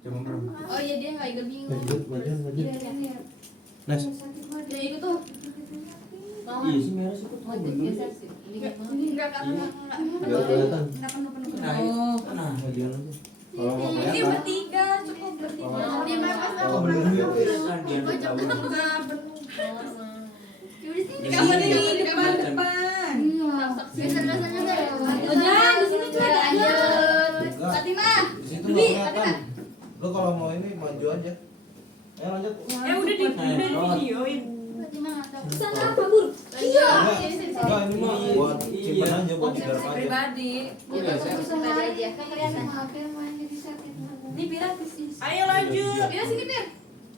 Cuma merem. Oh iya dia nggak ikut bingung. Lanjut. Iya. Nes. Dia ikut tuh. Iya sih merah sih kok bener. Geser sih. Enggak Biar kelihatan. penuh. Nah, bagian itu. Kalau mau Ini kelihatan. bertiga cukup bertiga. Dia pas Oh, aku bener. pojok enggak penuh. Yaudah sini Di kamar ini, di kamar depan. Geser rasanya deh. Oh, jangan, di sini juga ada. Lanjut. Fatimah. Di situ nggak kelihatan. Lo kalau mau ini maju aja. Ayo lanjut. Udah di videoin. Fatimah atau Sana apa, Bur? Iya. Enggak, ini mah buat simpan aja buat biar aja. Pribadi. Udah aja. Kelihatan. Ini gratis sih. Ayo lanjut. Dia sini Bir.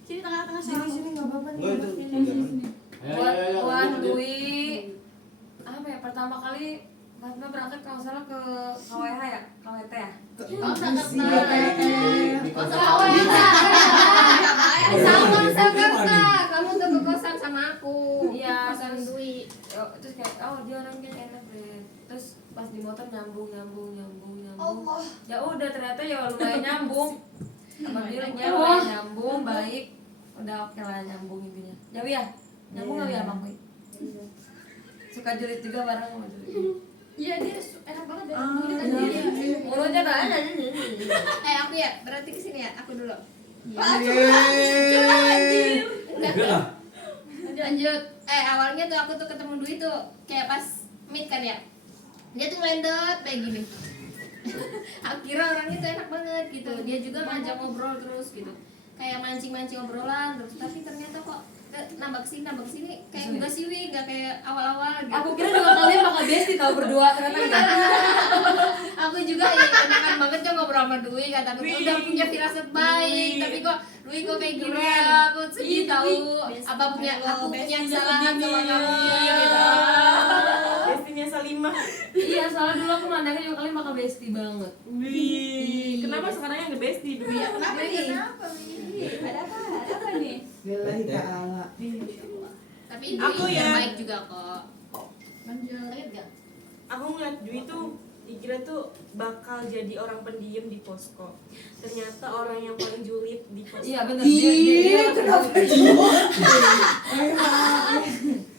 Sini tengah-tengah sama. Sini enggak apa-apa nih. Enggak itu. Buat Dwi. Apa ya? Pertama kali Fatma berangkat kalau salah ke KWH ya? KWT ya? Oh, berangkat Di sama Jakarta. Kamu tuh ke kosan sama aku. Iya, Kosan terus- Dwi. Terus kayak, oh dia orangnya enak deh. Terus pas di motor nyambung. Allah. Ya udah ternyata ya lumayan nyambung. Sama bilangnya Allah. lumayan nyambung, baik. Udah oke lah nyambung intinya. Ya Wi ya? Nyambung nggak ya Bang Wi? Suka julid juga bareng sama julid. Iya dia enak banget deh. Mulutnya kan ada. Aku ya, berarti kesini ya, aku dulu. Enggak. Lanjut. Awalnya tuh aku tuh ketemu Dwi tuh kayak pas meet kan ya. Dia tuh ngelendet kayak gini. Aku kira orangnya tuh enak banget gitu. Dia juga ngajak ngobrol terus gitu. Kayak mancing-mancing obrolan terus, tapi ternyata kok nambah kesini kayak enggak sih Wi, enggak kayak awal-awal gitu. Aku kira juga kalian bakal bestie tau berdua ternyata enggak. Aku juga ya enakan banget kok ngobrol sama Dwi, kata aku udah punya firasat baik, tapi kok Dwi kok kayak gini ya, aku sedih tahu apa punya aku punya kesalahan sama kamu gitu. Bestinya Salimah. Iya, soalnya dulu aku mandangnya juga kalian bakal bestie banget. Wih, kenapa sekarang yang the bestie dulu ya? Kenapa nih? Ada apa nih? Billahi ta'ala. Tapi Dwi Aku ya. baik juga kok. Lanjut. Lihat enggak? Aku ngeliat Dwi tuh dikira tuh bakal jadi orang pendiam di posko. Ternyata orang yang paling julid di posko. Iya benar. Ih, kenapa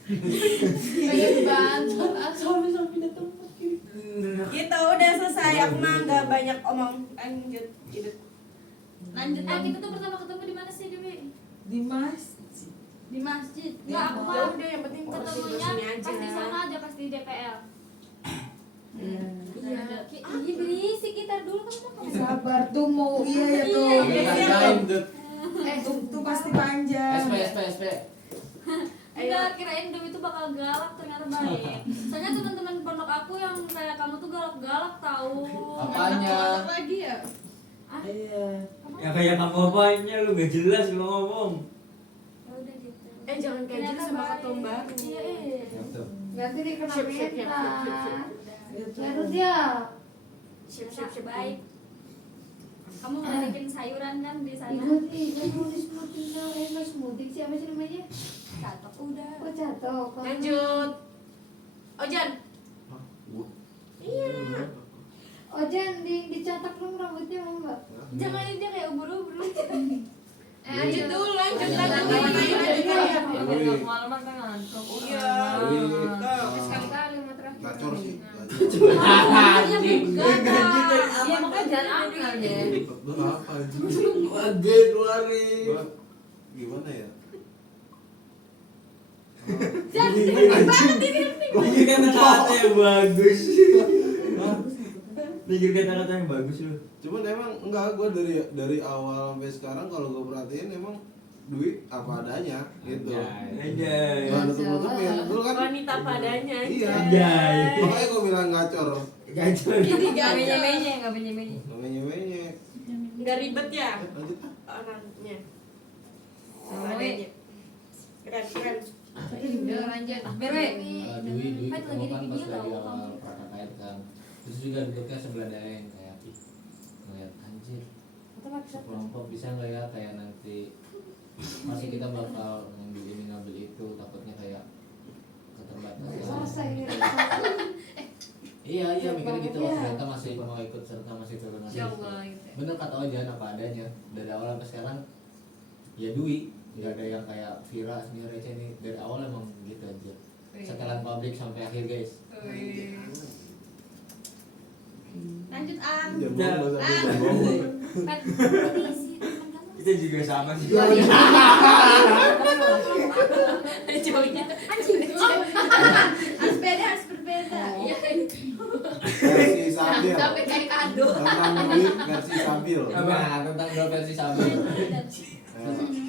Pengen bantu. Gitu udah selesai. Aku mah nggak banyak omong. Lanjut. Gitu. Lanjut. Kita tuh pertama ketemu di mana sih Dwi? Di mas. Di masjid. Ya Enggak, aku ya udah yang penting ketemunya sini aja. pas di sana aja, pas di DPL. Iya. Iya berisik, kita dulu kan mau Sabar tuh mau iya ya tuh. Tuh pasti panjang. SP. Enggak, kirain Dewi itu bakal galak, ternyata baik. Soalnya teman-teman pondok aku yang kayak kamu tuh galak-galak tahu. Apanya? Lagi ya? Iya. Ya kayak kamu apanya lu gak jelas lu ngomong. Ya udah gitu. Jangan kayak gitu sama ketua baru. Iya. Ganti nih kena Siap, siap, siap, mental. Harus ya. Siap. Baik. Kamu mau bikin sayuran kan di sana? nulis smoothie smoothie siapa sih namanya? Catok udah. Oh jatuh. Lanjut. Ojan. Ojan dicatak dong rambutnya mau mbak. Jangan dia kayak ubur-ubur. Lanjut dulu, lanjut. Agak kemalaman kan ngantuk. Iya. Sekali-kali mah terakhir. Gacor sih. Iya makanya jangan angkat ya. Lu apa aja? Wage keluarin. Gua gimana ya? Mikir kata-kata yang bagus. Mikir kata-kata yang bagus lu. Cuman emang enggak, gue dari awal sampai sekarang kalau gue perhatiin emang Dwi apa adanya gitu. Anjay. Gak nutup-nutupin. Dulu kan Wanita padanya. iya. Anjay. Makanya gue bilang gacor. Gacor. Gak menye-menye, gak menye-menye. Menye-menye. Nggak ribet ya Lanjut. orangnya. Padanya. Keren. Udah lanjut. Berwe. Dwi Kan ketemu lagi kan di pas video lagi loh, awal kamu. prakakait kan, terus juga duduknya sebelah daeng kayak ngeliat anjir kelompok bisa nggak ya kayak nanti masih kita bakal ngambil ini ngambil itu, takutnya kayak keterbatasan. Selesai. Iya mikirnya gitu, Iya. ternyata masih mau ikut serta masih turun Insya Allah gitu ya. bener kata Ojan apa adanya dari awal sampai sekarang ya Dwi nggak ada yang kayak Vira senior receh nih dari awal emang gitu aja setelan publik sampai akhir guys. Lanjut Ang. Ya bohong, gak sampai bohong. Pet, ini si teman kamu. Kita juga sama sih. Cowoknya anjing. Harus beda, harus berbeda. Iya. Versi Sabil. Sampai kayak kado. Tentang duit versi Sabil. Nah, tentang dua versi sama.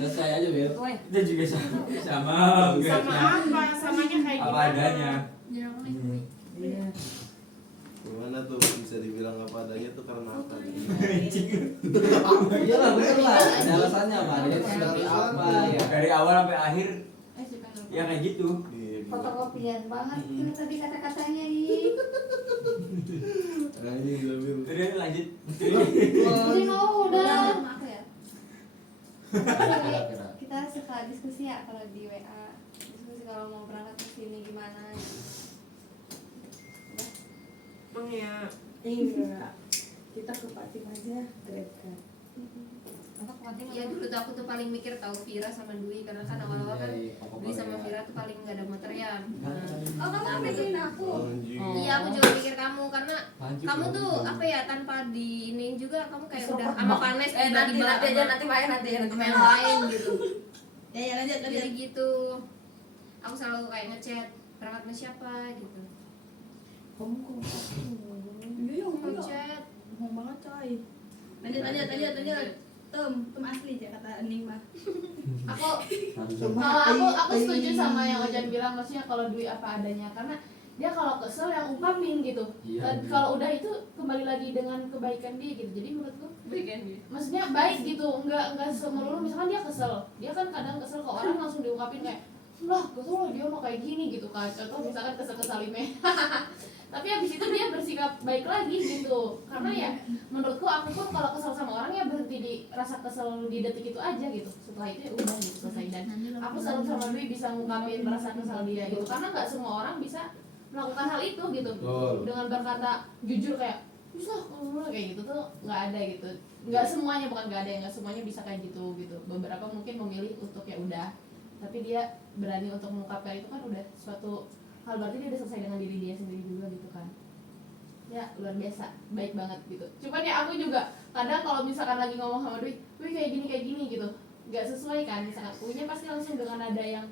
Selesai aja Bil. Kita juga sama. Sama. Sama apa? Samanya kayak Apa gimana? adanya. Iya. Gimana tuh bisa dibilang apa adanya tuh karena apa? Iya lah bener lah. Ada alasannya apa? Dia seperti apa ya? Dari awal sampai akhir ya kayak gitu. Iya, gimana? Fotokopian banget tuh tadi kata-katanya ih. Anjing Sabil. Udah lanjut. Jadi mau udah. Aku ya. Kira-kira. Kita suka diskusi ya kalau di WA. Diskusi kalau mau berangkat ke sini gimana. Emang ya Iya. Kita ke Patim aja, Grab kan. Apa kuatnya? Iya dulu tuh aku tuh paling mikir tahu Vira sama Dwi karena kan awal-awal kan Dwi sama Vira tuh paling nggak ada motor ya. Oh kamu mikirin aku. Anjing. Iya aku juga mikir kamu karena kamu tuh apa ya tanpa di ini juga kamu kayak udah sama Vanes Nanti tiba-tiba aja sama nanti main main lain gitu. Ya lanjut Jadi gitu. Aku selalu kayak ngechat berangkat sama siapa gitu. Kamu kok Iya Ngechat. Ngomong banget coy. Lanjut. Tum asli aja kata Ening mah. Aku kalau aku setuju sama yang Ojan bilang, maksudnya kalau Dwi apa adanya, karena dia kalau kesel yang ungkapin gitu. Iya. Dan kalau udah itu kembali lagi dengan kebaikan dia gitu. Jadi menurutku maksudnya baik gitu, enggak semelulu misalkan dia kesel. Dia kan kadang kesel ke orang langsung diungkapin kayak, "Lah, kesel lah dia mau kayak gini" gitu kan. Contoh misalkan kesel-kesel Ime. Tapi habis itu dia bersikap baik lagi gitu. Karena ya menurutku aku pun kalau kesel sama orang ya berhenti di rasa kesel di detik itu aja gitu. Setelah itu ya udah gitu selesai. Dan aku selalu sama Dwi bisa ngungkapin rasa kesal dia gitu. Karena nggak semua orang bisa melakukan hal itu gitu. Betul. Dengan berkata jujur kayak bisa kayak gitu tuh nggak ada gitu. Nggak semuanya, bukan nggak ada ya, nggak semuanya bisa kayak gitu gitu. Beberapa mungkin memilih untuk ya udah. Tapi dia berani untuk mengungkapkan itu kan udah suatu hal, berarti dia udah selesai dengan diri dia sendiri juga gitu kan. Ya luar biasa, baik banget gitu. Cuman ya aku juga kadang kalau misalkan lagi ngomong sama Dwi kayak gini gitu, nggak sesuai kan. Misalkan punya pasti langsung dengan nada yang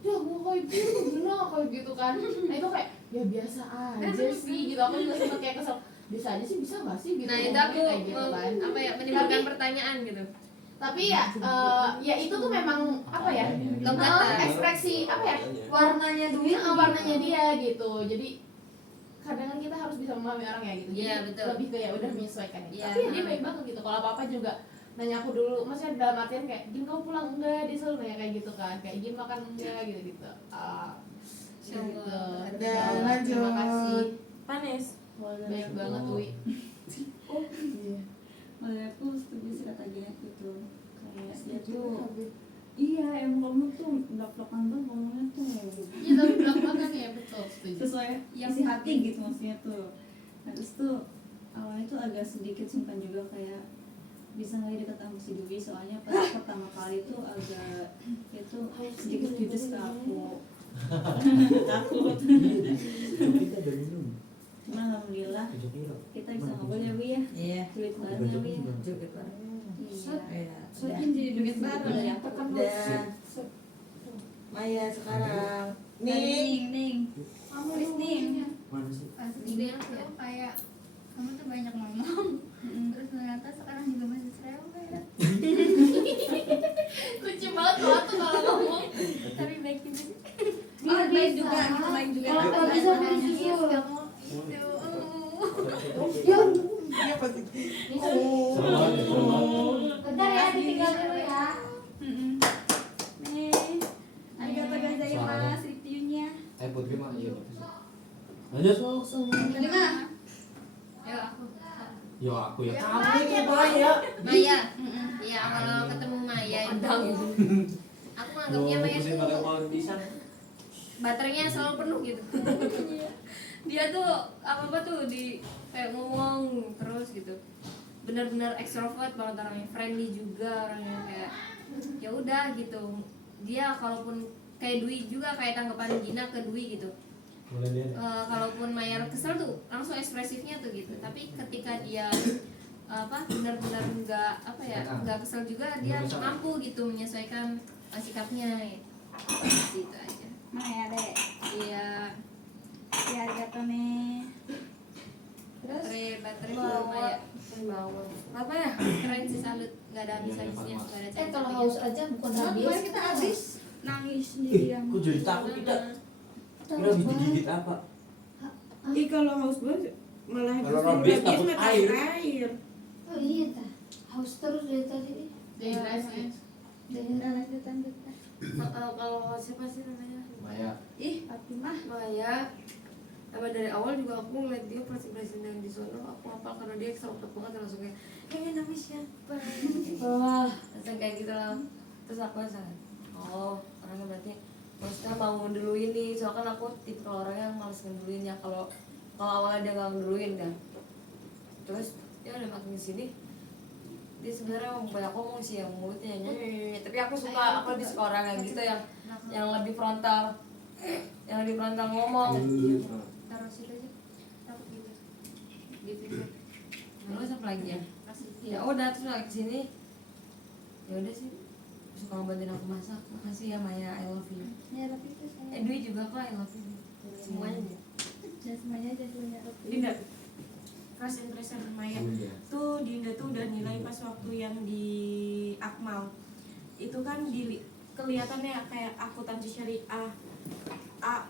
ya mau kayak gitu gimana kayak gitu kan. Nah itu kayak ya biasa aja sih gitu. Aku juga sempet kayak kesel, biasa aja sih, bisa nggak sih gitu. Nah itu ngomongnya aku kayak gitu kan. apa ya menimbulkan pertanyaan gitu. Tapi ya ya itu tuh memang apa ya, Lompatan. ekspresi apa ya, warnanya Dwi warnanya dia gitu. Jadi kadang kan kita harus bisa memahami orang ya gitu. Iya, Jadi betul. lebih ke ya udah menyesuaikan gitu. Iya. Tapi ya dia baik banget gitu. Kalau apa-apa juga nanya aku dulu, maksudnya dalam artian kayak Jin kamu pulang enggak, dia selalu nanya kayak gitu kan, kayak Jin makan enggak gitu. Gitu. Dan lanjut. terima kasih, Panes. baik banget Wi. Malah aku setuju sih kata Janet gitu. Kayak dia tuh iya emang kamu tuh blok-blokan banget ngomongnya tuh ya gitu. Iya tapi belak-belakan ya, betul setuju. Sesuai isi hati gitu maksudnya tuh. Nah terus tuh awalnya tuh agak sedikit sungkan juga kayak bisa nggak ya deket sama si Dwi, soalnya pas pertama kali tuh agak itu sedikit judes ke aku. Takut. Cuman alhamdulillah kita bisa ngobrol ya Wi ya. Iya. Sulit bareng ya Wi ya. Joget bareng. Iya. Soalnya jadi duit baru ya. Dan Maya sekarang Ning. Kamu Ning. Mana sih? Pas Jadi aku kayak kamu tuh banyak ngomong, terus ternyata sekarang juga masih cerewet. Lucu banget kalau tuh kalau ngomong. Tapi baik juga sih. Oh, baik juga, kita baik juga. Kalau Baik nggak juga. bisa beli susu, kamu itu. Iya pasti. Bentar ya, ditinggal dulu ya. Nih, arigatou gozaimasu reviewnya. Putri mah iya bagus. Lanjut. Tadi mah? Ayo aku. Yo aku ya. Kamu itu Maya. Maya. Iya kalau ketemu Maya itu aku menganggapnya Maya Pusing tuh pakai pohon pisang. baterainya selalu penuh gitu. Dia tuh apa tuh di kayak ngomong terus gitu, benar-benar ekstrovert banget orangnya, friendly juga orangnya, kayak ya udah gitu. Dia kalaupun kayak Dwi juga, kayak tanggapan Gina ke Dwi gitu. Mulai dia. Kalaupun Maya kesel tuh langsung ekspresifnya tuh gitu, tapi ketika dia benar-benar nggak kesel juga, dia mampu gitu menyesuaikan sikapnya gitu aja. Maya deh. Iya, Ya gitu nih. Terus baterai belum Maya. bangun apa ya? Keren sih, salut, nggak ada habis-habisnya, nggak ada capek-capeknya. Kalau haus aja bukan habis. Kemarin kita habis nangis sendirian. Kok jadi takut tidak? Kira digigit apa? Ih kalau haus banget malah Kalau justru rabies rabies takut mah air. air. Oh iya tah. Haus terus dari tadi. Dehidrasi. Dehidrasi lanjut tah. Kalau siapa sih namanya? Maya. Ih, papi mah. Maya. Sama dari awal juga aku ngeliat dia presiden yang di sono, aku hafal karena dia extrovert banget, langsung kayak namanya siapa? Wah, langsung kayak gitu lah. Terus aku sangat, oh orangnya berarti maksudnya mau ngeduluin nih, soalnya kan aku tipe orang yang males ngeduluin ya. Kalau awalnya dia nggak ngeduluin kan, terus dia udah makin kesini, dia sebenarnya banyak ngomong sih, yang mulutnya nyanyi. Tapi aku suka, aku lebih suka orang yang gitu, yang lebih frontal, yang lebih frontal ngomong. Taruh situ aja, takut gitu di video. Terus apa lagi ya? Kasih Ya udah, terus lagi kesini, ya udah sih suka ngebantuin aku masak. Makasih ya Maya, I love you. Ya tapi itu saya. Dwi juga kok I love you. Semuanya dia. Ya semuanya aja punya Rofi. Dinda, first impression Maya tuh Dinda tuh udah nilai pas waktu yang di Akmal. Itu kan kelihatannya kayak akuntansi syariah A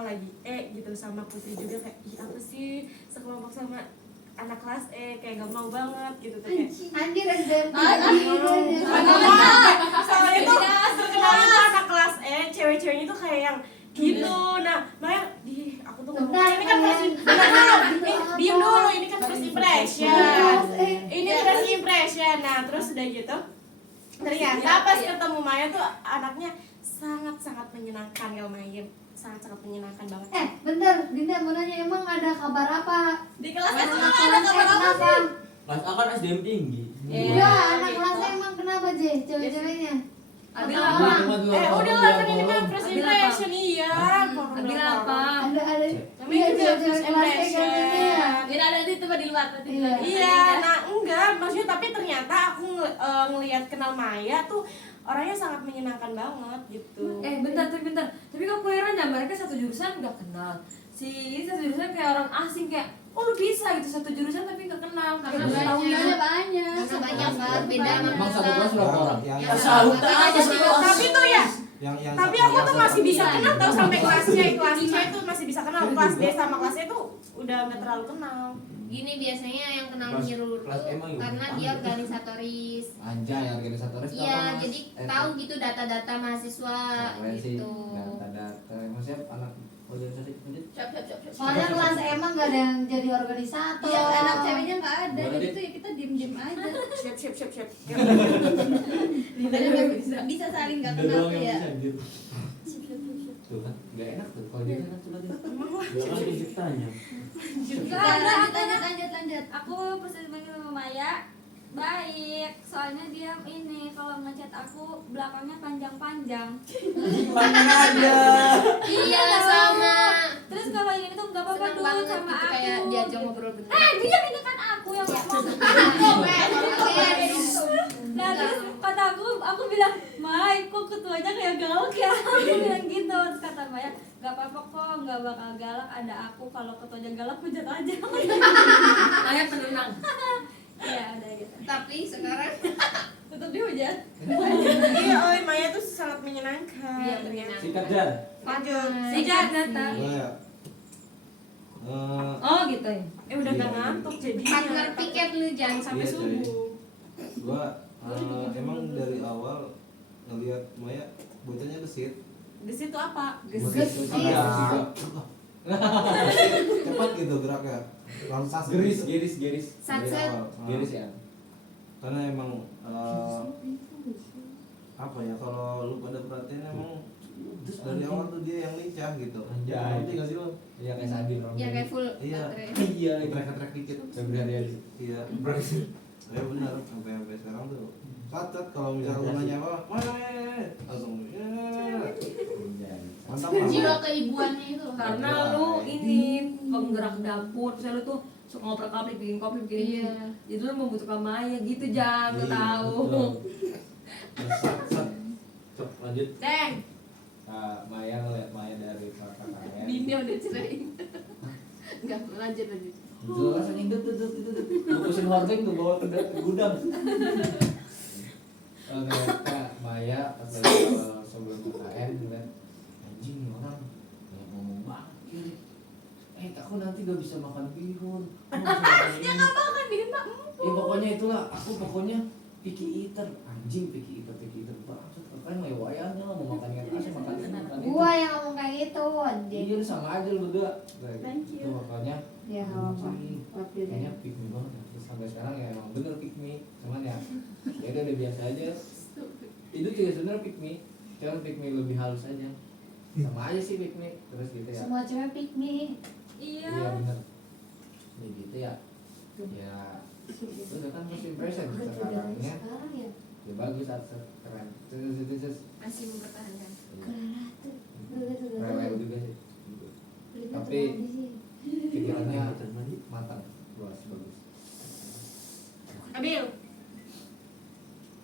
lagi gitu, sama Putri juga kayak ih apa sih sekelompok sama anak kelas kayak gak mau banget gitu tuh kayak Anjir SDM. soalnya tuh terkenalnya tuh anak kelas cewek-ceweknya tuh kayak yang gitu. Nah Maya aku tuh ngomong ini kan first diem dulu, ini kan first impression, ini first impression. Nah terus udah gitu ternyata pas ketemu Maya tuh anaknya sangat-sangat menyenangkan ya Maya, sangat-sangat menyenangkan banget. Bentar, Dinda mau nanya, emang ada kabar apa? Di kelas Anak emang ada kelasnya kabar apa kenapa? sih? Kelas A kan SDM tinggi. Iya, anak kelasnya emang kenapa Je? Cewek-ceweknya? Abil Apa? apa? Udah lah kan ini mah first Abil apa? impression iya. Abil apa? Ada. Namanya juga cewek-cewek first kelasnya impression. kayaknya. Tidak ada di tempat di luar tadi. Iya. Iya, nah enggak, maksudnya tapi ternyata aku ngelihat kenal Maya tuh orangnya sangat menyenangkan banget gitu. Bentar. Tapi kok aku heran ya, mereka satu jurusan nggak kenal. Si ini satu jurusan kayak orang asing, kayak oh lu bisa gitu satu jurusan tapi nggak kenal karena Banyak banyak. Karena banyak banget beda sama Emang satu kelas berapa orang? Yang Tapi tuh ya, yang tapi aku tuh masih bisa kenal tau sampai kelas C itu masih bisa kenal. Kelas D sama kelas E tuh udah nggak terlalu kenal. Gini biasanya yang kenal Kelas- Nyirur kelas tuh emang juga karena panggil. dia organisatoris. Anjay, organisatoris itu Iya, apa, Mas? jadi tahu gitu data-data mahasiswa Keren sih. gitu. Data-data. Maksudnya anak organisasi lanjut. Siap. Soalnya kelas emang gak ada yang jadi organisator. Iya, anak ceweknya nggak ada, Boleh, jadi Dit. tuh ya kita diem aja. Siap. Bisa saling nggak Udah kenal doang tuh yang ya. bisa anjir. Tuh kan, gak enak tuh kalau dia kan sudah tuh. Dia kan penciptanya. Lanjut. Aku persis banget sama Maya. Baik, soalnya dia ini kalau ngechat aku belakangnya panjang-panjang. Gimana aja. Iya sama. Terus kalau ini tuh nggak apa-apa Senang dulu banget sama gitu aku. kayak diajak ngobrol bener. Dia ini kan aku yang ngomong. Nah terus kata aku bilang, Mai, kok ketuanya kayak galak ya? Aku bilang gitu. Terus kata Maya, gak apa-apa kok, gak bakal galak, ada aku. Kalau ketuanya galak, hujat aja. Maya penenang. Iya, ada gitu. Tapi sekarang Tetap dihujat. Iya, Maya tuh sangat menyenangkan. Iya, ternyata. Sikat Jan. Lanjut. Sejak data. Gua ya. Oh gitu ya. Udah gak ngantuk jadi. partner piket lu jangan Sampai Iya, coy. subuh. Gua emang dari awal ngelihat Maya bocahnya gesit. Di situ apa? Gesit. Cepat gitu geraknya. Langsung Geris. dari Satset. awal. Giris ya. Karena emang apa ya, kalau lu pada perhatiin emang Terus dari awal tuh dia yang lincah gitu. Anjay. Ngerti gak sih lo? Iya kayak Sadin Ya kayak full Iya. baterai. Iya, trek-trek dikit. Februari aja. Iya. Ya benar, sampai sekarang tuh. Catat kalau misalnya lu nanya apa, mana langsung ya. Mantap lah. Jiwa keibuannya itu. Karena lu ini penggerak dapur, saya lu tuh suka ngoprek-ngaprik bikin kopi bikin ini. Iya. Jadi lu membutuhkan Maya gitu jangan lu Iya, tahu. Set. Cok, lanjut. Deng. Maya ngeliat Maya dari KKN. Bini udah cerain. Enggak, lanjut. Itu rasanya duduk. Putusin hordeng tuh bawa ke gudang. Ternyata Maya pas lagi awal sebelum KKN ngeliat anjing nih orang banyak ngomong banget. Aku nanti gak bisa makan bihun. Dia nggak makan bikin Pak. Ya pokoknya itulah, aku pokoknya picky eater, anjing picky eater banget. Kan mau wayangnya mau makan ikan asin makan ini makan itu. Gua yang ngomong kayak gitu anjing. Iya sama aja lu berdua. Thank you. Itu makanya Ya apa-apa. anjing, Love you, kayaknya Deng. pick me banget. Terus sampai sekarang ya emang bener pick me, cuman ya udah biasa aja. Itu juga sebenarnya pick me, cuman pick me lebih halus aja. Sama aja sih pick me, terus gitu ya. Semua cewek pick me. Iya. Iya bener. Ya gitu ya. Ya udah kan first impression sekarangnya. Sekarang ya. Ya bagus atlet keren. Terus Masih mempertahankan. rewel juga sih. Tapi pikirannya matang, luas bagus. Abil.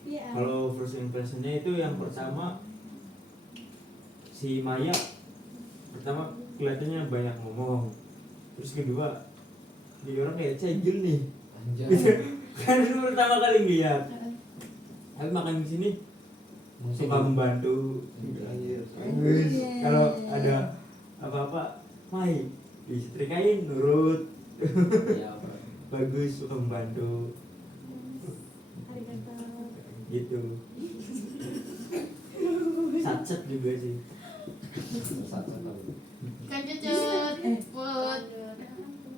Iya. Kalau first impressionnya itu yang pertama si Maya pertama kelihatannya banyak ngomong, terus kedua dia orang kayak cegil nih. Anjay. Kan itu pertama kali ngeliat. Tapi makan di sini suka membantu. Anjir. Terus kalau ada apa-apa, Mai disetrikain nurut. Ya, apa? Bagus, suka membantu. Gitu. Satset juga sih. Satu lagi. Ikan cucut. Put.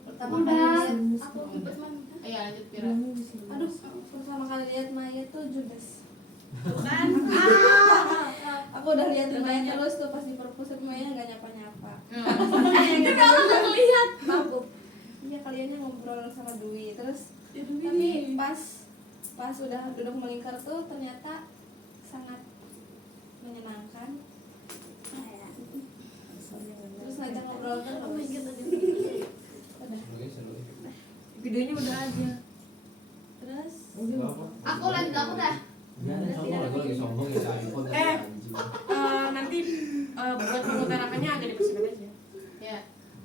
Pertama kali Aku ribet man. Iya, lanjut Pira. Aduh, pertama kali lihat Maya tuh Judas. Kan? Aku udah lihat Maya terus tuh pas di perpus tapi Maya nggak nyapa-nyapa. Itu kalau nggak ngelihat. Mabuk. Iya kaliannya ngobrol sama Dwi terus tapi pas udah duduk melingkar tuh ternyata sangat menyenangkan. Terus ngajak ngobrol terus. Seru, seru. Videonya udah aja. Terus Aku lanjut aku dah. Jangan sombong lah, gue lagi sombong ya cari iPhone tapi Eh. anjing. Nanti buat pengutarakannya agak dipersiapkan aja. Ya.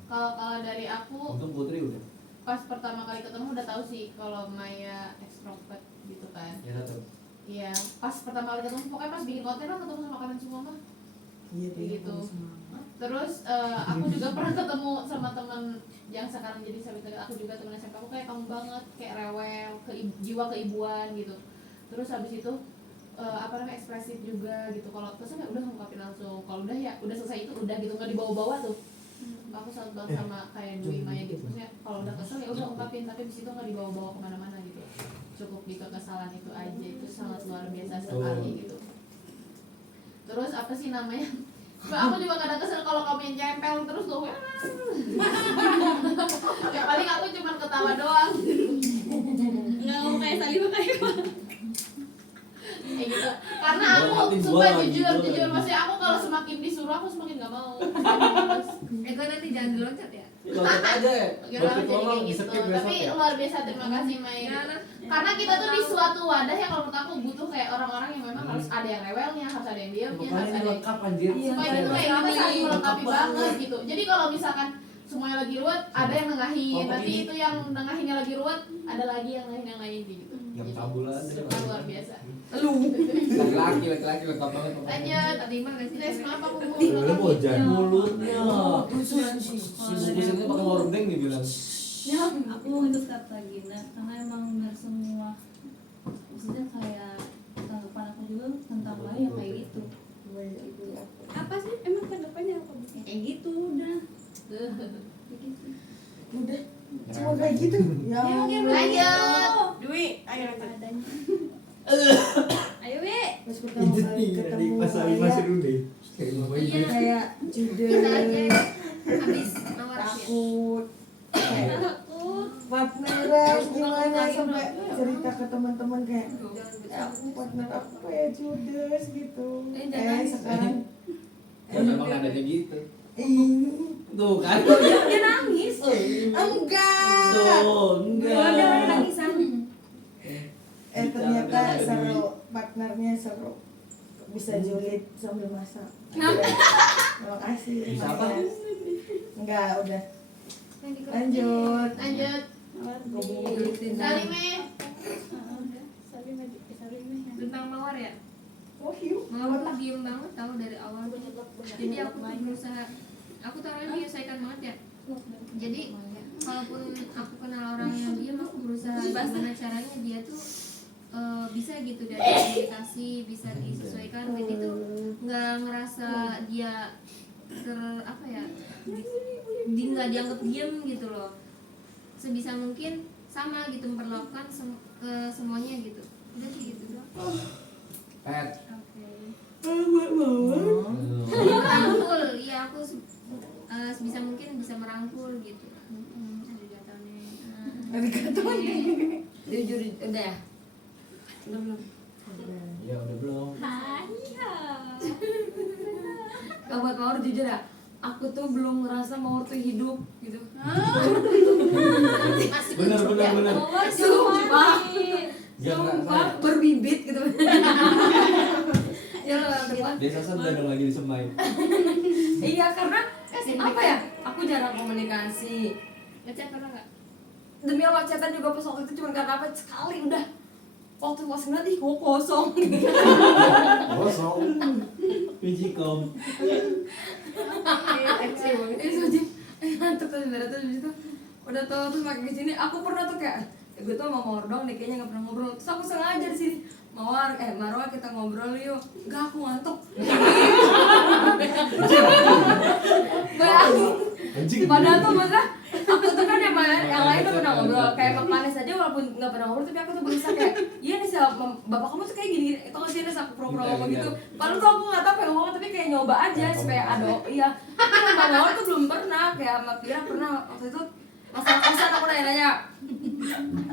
Kalau dari aku Untung Putri udah. pas pertama kali ketemu udah tahu sih kalau Maya extrovert gitu kan. Ya udah tuh. Iya, pas pertama kali ketemu pokoknya pas bikin konten lah ketemu sama kalian semua mah. Iya Gitu. Terus aku juga pernah ketemu sama teman yang sekarang jadi sahabat dekat aku juga, teman SMP aku kayak kamu banget, kayak rewel, jiwa keibuan gitu. Terus habis itu apa namanya ekspresif juga gitu. Kalau kesel ya udah ngungkapin langsung. Kalau udah ya udah selesai itu udah gitu, nggak dibawa-bawa tuh. Aku salut banget sama kayak Dwi Maya gitu. Maksudnya kalau udah kesel ya udah ungkapin, tapi di situ nggak dibawa-bawa kemana-mana gitu. Cukup di kekesalan itu aja, itu sangat luar biasa sekali gitu. Terus apa sih namanya? Aku juga kadang kesel kalau kamu yang cempel terus loh. Ya paling aku cuma ketawa doang. Nggak mau kayak Salima kayak Kayak gitu. Karena aku suka jujur maksudnya aku kalau semakin disuruh aku semakin nggak mau. Ego nanti jangan diloncat ya. Loncat aja ya. Gak Buat jadi ngomong kayak di gitu. skip besok Tapi ya. luar biasa terima kasih Mai. Karena kita tuh di suatu wadah yang kalau menurut aku butuh kayak orang-orang yang memang harus ada yang rewelnya, harus ada yang diamnya, harus Makanya ada yang lengkap anjir. supaya itu kayak kita saling melengkapi banget gitu. Jadi kalau misalkan semuanya lagi ruwet, ada yang nengahin. Nanti itu yang nengahinnya lagi ruwet, ada lagi yang nengahin yang lain gitu. Yang tabul aja. Suka luar biasa. Laki-laki lengkap banget. Lanjut. Tadi mah nggak sih? Tes kenapa aku Lu bojan. Mulutnya. Si bungkus ini pakai hordeng dibilang. Ya, aku itu kata Gina karena emang benar semua, maksudnya kayak tanggapan aku juga tentang Maya kayak gitu. Apa sih? Emang tanggapannya apa? Ya, kayak gitu udah. Cuma kayak gitu. Ya. Lanjut. Dwi, ayo lanjut. Ayo, Wi. Pas pertama Itu kali nih ketemu tadi pas lagi Maya, masih dulu deh. Iya. kayak Kita aja judes, habis nawar ya. takut, kayak partneran gimana sampai cerita ke teman-teman kayak aku partner aku kayak judes gitu. Sekarang Memang adanya gitu. ih, Tuh kan. Dia nangis. enggak. Tuh, Gak ada orang nangisan. Ternyata seru, partnernya seru, bisa julid sambil masak. Terima kasih. Bisa apa? Enggak, udah. Lanjut. Lanjut. Julitin Salime. Salimeh ya. Tentang mawar ya. Oh, hiu. Mawar tuh diem banget tahu dari awal. Jadi aku tuh berusaha, aku tuh orangnya menyelesaikan banget ya. Jadi kalaupun aku kenal orang yang diem, aku berusaha gimana caranya dia tuh bisa gitu dari komunikasi bisa disesuaikan. Jadi tuh nggak ngerasa dia apa ya, nggak dianggap diem gitu loh. Sebisa mungkin sama gitu memperlakukan ke semuanya gitu. Udah sih gitu doang. Pet. Merangkul, iya aku sebisa mungkin bisa merangkul gitu. Jujur, udah ya? Ya udah belum. Kalau buat Mawar jujur ya, aku tuh belum ngerasa Mawar tuh hidup gitu. Bener. Sumpah, Ya enggak sumpah berbibit gitu. Ya lah depan. Desa sedang lagi disemai. Iya karena apa ya? Aku jarang komunikasi. Ngechat pernah nggak? Demi Allah chatan juga pas waktu itu cuma karena apa? Sekali udah. Waktu pas ngeliat ih kok kosong. Kosong. Pijikom. Ini saja. Ngantuk tuh sebenarnya tuh di situ. Udah tau terus makin kesini. Aku pernah tuh kayak gue tuh sama Mawar doang deh kayaknya nggak pernah ngobrol. Terus aku sengaja di sini. Marwa kita ngobrol yuk. Enggak aku ngantuk. Padahal tuh maksudnya aku tuh kan yang lain tuh pernah ngobrol kayak Mak Manis aja walaupun nggak pernah ngobrol tapi aku tuh berusaha kayak iya nih bapak kamu tuh kayak gini itu nggak sih aku pura-pura ngomong gitu padahal tuh aku nggak tahu pengen ngomong tapi kayak nyoba aja supaya ada iya tapi sama Mawar tuh belum pernah kayak sama Pira pernah waktu itu masalah kosan aku nanya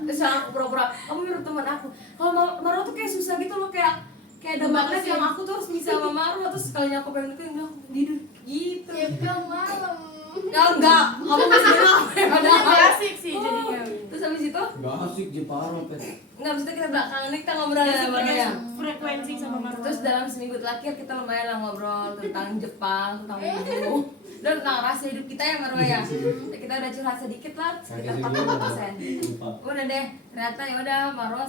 terus aku pura-pura kamu mirip teman aku kalau Marwa tuh kayak susah gitu loh kayak ada magnet yang aku tuh harus bisa sama Marwa terus sekalinya aku pengen itu enggak tidur gitu Ya kan malam. enggak kamu masih dengar Gak asik sih jadinya. terus habis itu Enggak asik Jeparo, Pet. nggak bisa kita belakangan ini kita ngobrol ya sama ya Frekuensi sama Marwa. terus dalam seminggu terakhir kita lumayan lah ngobrol tentang Jepang tentang ibu dan tentang rasa hidup kita ya Marwa ya kita udah curhat sedikit lah sekitar 40%. Udah deh ternyata ya udah Marwa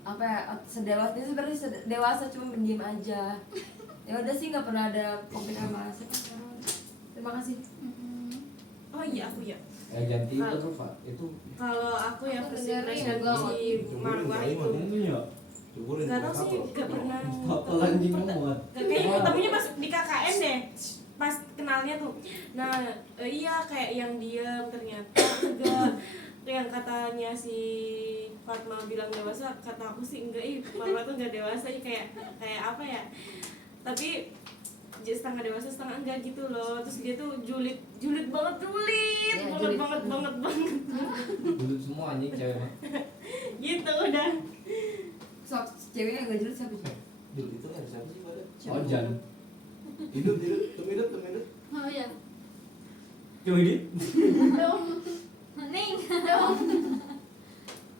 apa ya sedewasa ini sebenarnya dewasa cuma pendiam aja ya udah sih nggak pernah ada konflik sama terima kasih. Oh iya aku ya. Ganti itu tuh, Pak. Itu Kalau aku yang Aku first dengerin, impression gua si Marwa itu ya. gak tau sih gak pernah Apa anjing muat. kayaknya ketemunya pas di KKN deh pas kenalnya tuh nah iya kayak yang diam ternyata enggak yang katanya si Fatma bilang dewasa kata aku sih enggak Marwa tuh enggak dewasa kayak apa ya tapi setengah dewasa setengah enggak gitu loh terus dia tuh julid banget banget Dulu semua anjing cewek mah. gitu udah So, ceweknya agak jelas siapa sih? Dulu itu kan siapa sih pada? Ojan. Hidup, temidut. Oh iya. Cuma ini. Ning.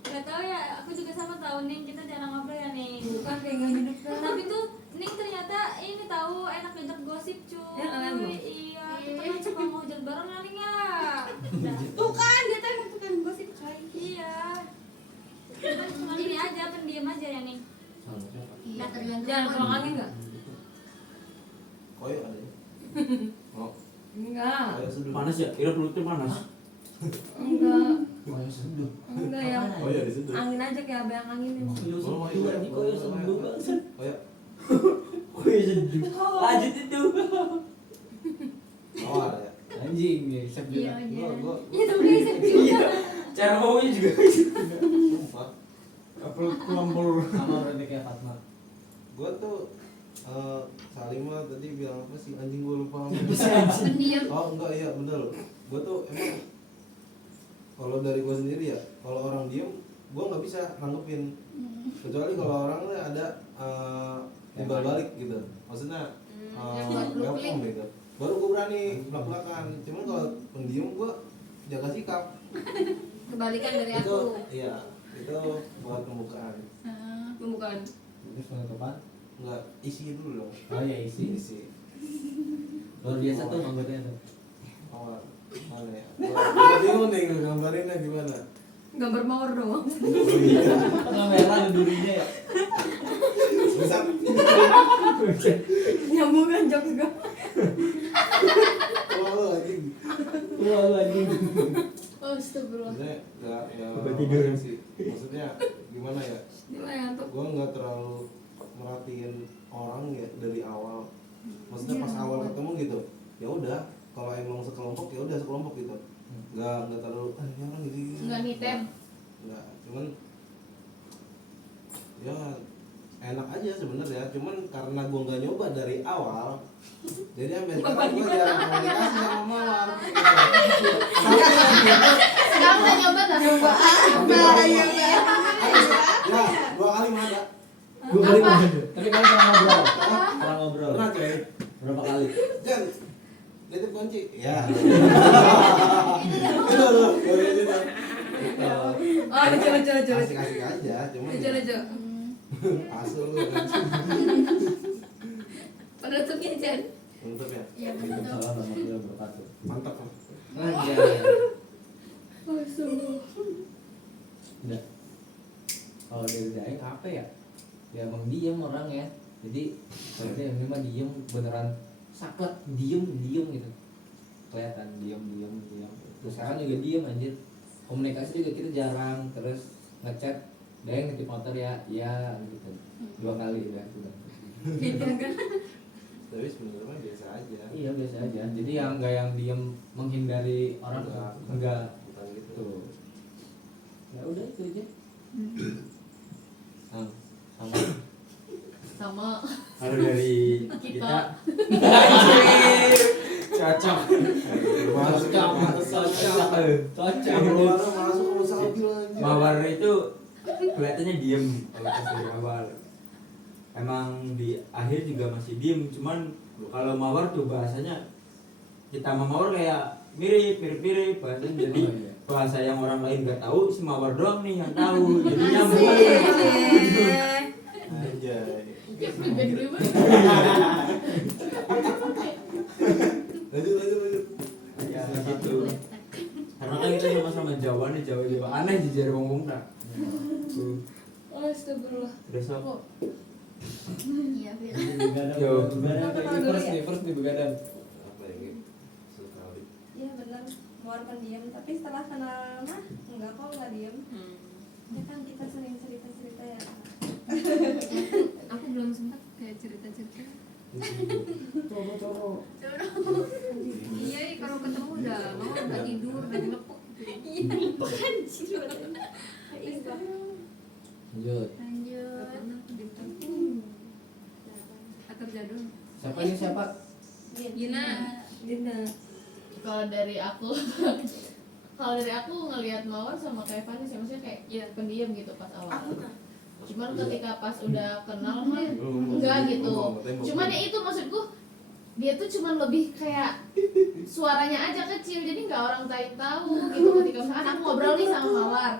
Gak tau ya, aku juga sama tahu Ning, kita jarang ngobrol ya Ning. Bukan kayak gak hidup kan? Tapi tuh Ning ternyata ini tahu enak ngajak gosip cuy. Ya, kalian mau? Iya, kita kan suka mau hujan bareng ya Ning ya. Tuh kan dia tuh emang tukang gosip coy. Iya. Cuman cuma ini aja, pendiam aja ya Ning. Sama siapa? Iya tergantung. Jangan keluang angin nggak? Koyo ada ya? Oh, Enggak. koyo seduh. Panas ya? Kira pelutnya panas. Enggak. Koyo seduh. Enggak yang Koyo di situ. angin aja kayak abang angin ini. Oh, iya. Koyo seduh banget. Koyo. Koyo seduh. Lanjut itu. Mawar ya. Anjing nih, siap juga. Gua Iya tuh dia sih juga. Cara ngomongnya juga. sumpah. Apa kumpul. Sama berarti kayak Fatma. Gua tuh Salimah tadi bilang apa sih, anjing gue lupa. Pendiam. Oh enggak, iya bener. Gue tuh emang kalau dari gue sendiri ya, kalau orang diem gue nggak bisa nanggepin, kecuali kalau orang tuh ada timbal balik gitu, maksudnya yang buat welcome gitu, baru gue berani belak-belakan. Cuman kalau pendiam gue jaga sikap. Kebalikan dari Itu aku. iya, itu buat pembukaan. Pembukaan. Terus penutupan? Enggak, isi dulu dong. Oh ya isi. Luar biasa tuh anggotanya tuh. Oh, mana ya? Gua bingung nih gambarinnya gimana. Gambar mawar doang. Kamera durinya ya. Bisa. Nyambung kan jokes gue. Wah, lu anjing. Wah lu anjing. Oh, astagfirullah. Sebenarnya enggak Sampai tidur. sih. Maksudnya gimana ya? Gimana tuh? Gue nggak terlalu merhatiin orang ya dari awal. Maksudnya pas awal ketemu gitu, ya udah. Kalau emang sekelompok ya udah sekelompok gitu. Nggak terlalu ini orang gini. Nggak nitem. Nggak, cuman ya enak aja sebenarnya. Cuman karena gue nggak nyoba dari awal, jadi sampai sekarang gue jarang komunikasi sama Mawar. Sekarang udah nyoba nggak? Nyoba. Ya, 2 kali mah ada. Gue kali mah. Tapi kalian pernah ngobrol. Pernah ngobrol. Pernah coy. Berapa kali? Jan, titip kunci. Ya. Oh, lucu. Asik-asik aja, cuman Lucu. asal lu. Penutupnya Jan. Untuk ya. Iya Waalaikumsalam warahmatullahi wabarakatuh. Mantap. Bang. Anjay. Udah. Kalau dari Daeng apa ya? Ya emang diem orang ya. Jadi kalau dia memang diem beneran saklek diem gitu. Kelihatan diem. Terus sekarang juga diem anjir. Komunikasi juga kita jarang. Terus ngechat Daeng nitip motor ya gitu. 2 kali udah. Tapi sebenarnya biasa aja. Iya biasa aja. Jadi yang enggak yang diem menghindari orang enggak. Bukan gitu. Tuh. Ya udah itu aja. Sama Kalau dari kita cocok. Cocok. Masuk ke mobil aja. Mawar itu kelihatannya diem kalau pas dari awal. Emang di akhir juga masih diem, cuman kalau Mawar tuh bahasanya kita sama Mawar kayak mirip bahasanya. Jadi bahasa yang orang lain nggak tahu, si Mawar doang nih yang tahu. Jadi nyambung. Anjay. Ya gede banget. Lanjut. Ya gitu. Karena kan kita sama-sama Jawa nih, Jawa aneh sih jari ngomong nah. Oh, astagfirullah. Udah sok. Iya, Fir. First di begadang. Apa ini? Sekali. Iya benar, Mawar pendiam, tapi setelah kenal mah enggak kok, enggak diem. Ya kan kita sering cerita ya. Aku belum sempat kayak cerita-cerita. Coro. Iya, kalau ketemu udah mau udah tidur, udah dilepuk. Iya, dilepuk anjir. Lanjut. Lanjut. Atur jadul. Siapa ini siapa? Gina. kalau dari aku ngelihat Mawar sama kayak Fanny sih, maksudnya kayak pendiam gitu pas awal. Cuman ketika pas udah kenal mah enggak gitu. Cuman ya itu maksudku, dia tuh cuman lebih kayak suaranya aja kecil, jadi nggak orang lain tahu gitu. Ketika misalkan aku ngobrol nih sama Mawar,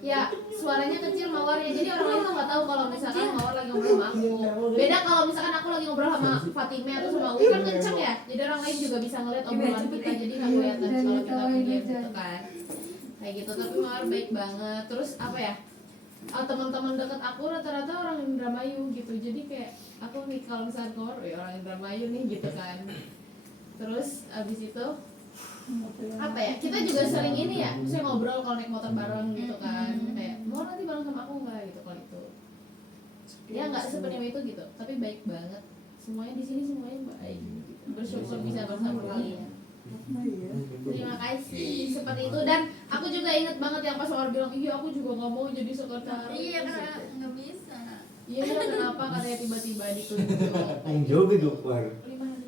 ya suaranya kecil Mawarnya, jadi orang lain tuh nggak tahu kalau misalkan Mawar lagi ngobrol sama aku. Beda kalau misalkan aku lagi ngobrol sama Fatime atau sama Uwi kan kenceng ya, jadi orang lain juga bisa ngeliat obrolan kita, jadi nggak kelihatan kalau kita pendiam gitu kan. Kayak gitu. Tapi Mawar baik banget. Terus apa ya, teman-teman deket aku rata-rata orang Indramayu gitu, jadi kayak aku nih kalau misalkan keluar ya orang Indramayu nih gitu kan. Terus abis itu apa ya, kita juga sering ini ya, misalnya ngobrol kalau naik motor bareng gitu kan, kayak mau nanti bareng sama aku nggak gitu. Kalau itu ya nggak sepenuhnya itu gitu, tapi baik banget semuanya di sini, semuanya baik gitu. Bersyukur bisa bersama kalian. Terima kasih seperti itu. Dan aku juga inget banget yang pas Mawar bilang, iya aku juga nggak mau jadi sekretaris. Iya, karena nggak bisa. Iya kenapa katanya tiba-tiba ditunjuk. Yang jauh bego keluar. 5 hari.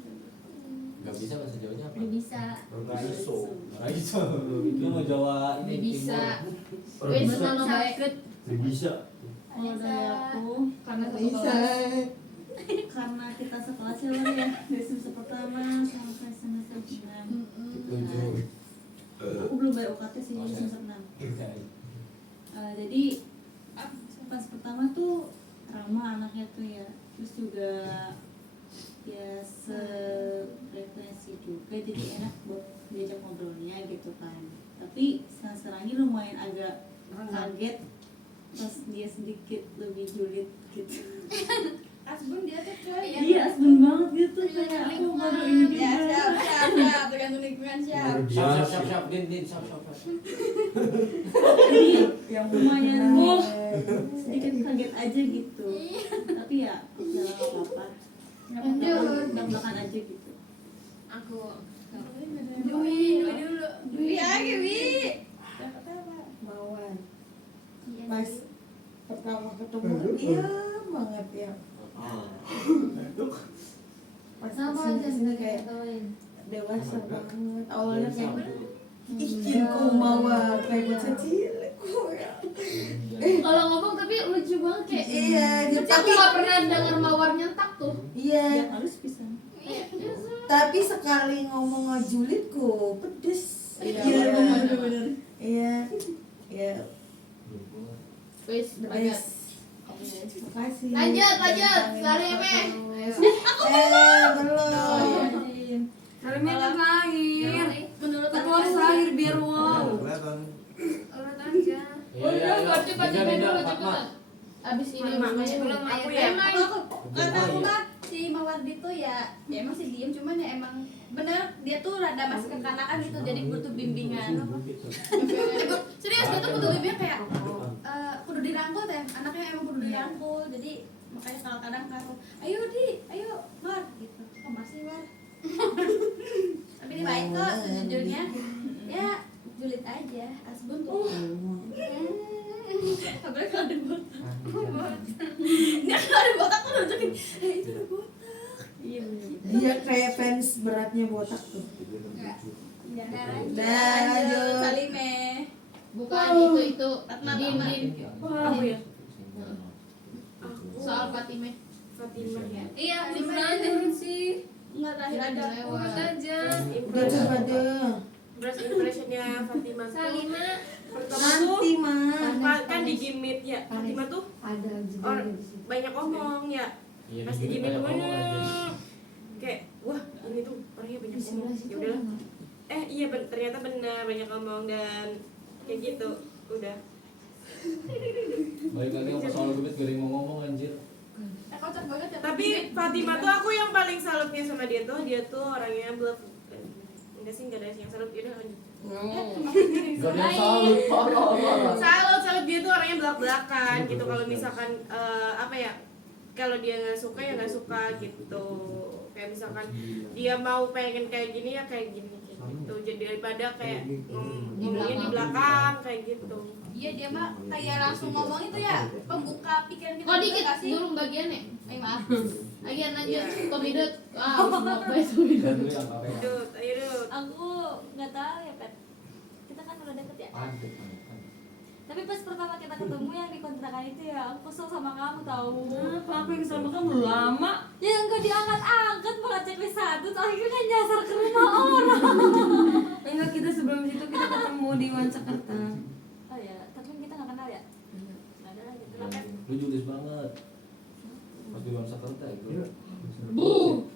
Gak bisa bahasa Jawanya apa? Udah bisa. Raiso. Raiso. Itu mau Jawa Udah ini bisa. timur. Wes Bisa. sono baik. Udah bisa. Kalau dari aku Karena satu Bisa. kelas. karena kita sekelas ya Wan, ya dari semester pertama sampai semester 6. Tujuh. Aku belum bayar UKT sih jadi semester 6. Jadi pas pertama tuh ramah anaknya tuh ya, terus juga ya sefrekuensi juga, jadi enak buat diajak ngobrolnya gitu kan. Tapi sekarang ini lumayan agak kaget pas dia sedikit lebih julid gitu. Asbun dia tuh coy. Iya asbun banget gitu, kayak aku baru ini juga. Ya, siap, tergantung lingkungan siap. Siap, Din, siap. Jadi yang lumayan sedikit kaget aja gitu. Tapi ya udah nggak apa-apa. Belak-belakan aja gitu. Aku Dwi dulu. Dwi aja, Wi. Mawar Iya, pas pertama ketemu dia banget ya, pas sama aja kesini kayak ketawain. dewasa banget. Awalnya kayak ikinku Mawar kayak bocah cilik. Kalau ngomong tapi lucu banget kayak. Iya, dia Tapi aku nggak pernah denger mawar nyentak tuh. iya, Ya halus bisa. tapi sekali ngomong ngajulitku pedes. Iya benar-benar. Iya, iya. Wes Guys, banget. makasih. Lanjut. Salimeh. Belum. Salimnya kan lahir. Menurut Aku harus lahir biar wow. Kelihatan. urut aja. Udah, cepat dulu cepat. Abis ini Belum Aku ya. ya. Kata aku mah si Mawardi tuh ya emang sih diem, cuman ya emang bener dia tuh rada masih kekanakan gitu, jadi butuh bimbingan. Serius dia tuh butuh bimbingan kayak kudu dirangkul teh, anaknya emang kudu dirangkul, jadi makanya kalau kadang aku ayo Mar gitu, oh masih Mar. Tapi dia baik kok sejujurnya, ya julid aja, asbun tuh. Apalagi kalau ada botak. Nggak, kalau ada botak tuh nunjukin, itu ada botak. Dia kayak fans beratnya botak tuh. Ya, lanjut. Salimeh. Bukan itu Fatma, Din. Aku ya. Soal Fatimah. Fatimah ya. Iya, gimana sih? Enggak terakhir aja. Lewat. Urut aja. Udah coba deh. First impressionnya Fatimah tuh Salima. pertama tuh Nanti mah. kan di gimit ya. Fatimah tuh banyak omong ya. Iya, Pas di di gimit banyak gue ngomong aja. kayak wah ini tuh orangnya banyak ngomong. Ya udahlah. Iya ternyata benar banyak ngomong dan kayak gitu. Udah. Balik lagi sama soal duit gak ada yang mau ngomong anjir. Kocak banget ya. Tapi Fatimah tuh aku yang paling salutnya sama dia tuh orangnya bluff. Enggak sih, enggak ada yang salut. Yaudah lanjut. Gak ada yang salut, parah. Salut dia tuh orangnya belak-belakan gitu. Kalau misalkan apa ya, kalau dia nggak suka ya nggak suka gitu. Kayak misalkan dia mau pengen kayak gini ya kayak gini kayak gitu. Jadi daripada kayak ngomongnya di belakang kayak gitu. Iya dia mah kayak langsung ngomong itu ya, pembuka pikiran kita. Kok dikit nggak sih? dulu bagiannya? Maaf. Lagian lanjut. Iya. Komidut. Semua baik komidut. Dan dulu yang apa ya? Dut, ayo Dut. Aku nggak tahu ya Pet. Kita kan udah deket ya. Padet. Tapi pas pertama kita ketemu yang di kontrakan itu ya, aku kesel sama kamu tahu. Kenapa aku yang sama kamu lama? Ya enggak diangkat-angkat malah checklist satu, akhirnya kan nyasar ke rumah orang. Enggak, kita sebelum itu kita ketemu di Wansakerta. Oh ya, tapi kita nggak kenal ya. Nggak ada lagi. Kenal Pet. Lu judes banget. Pas di luar Jakarta itu.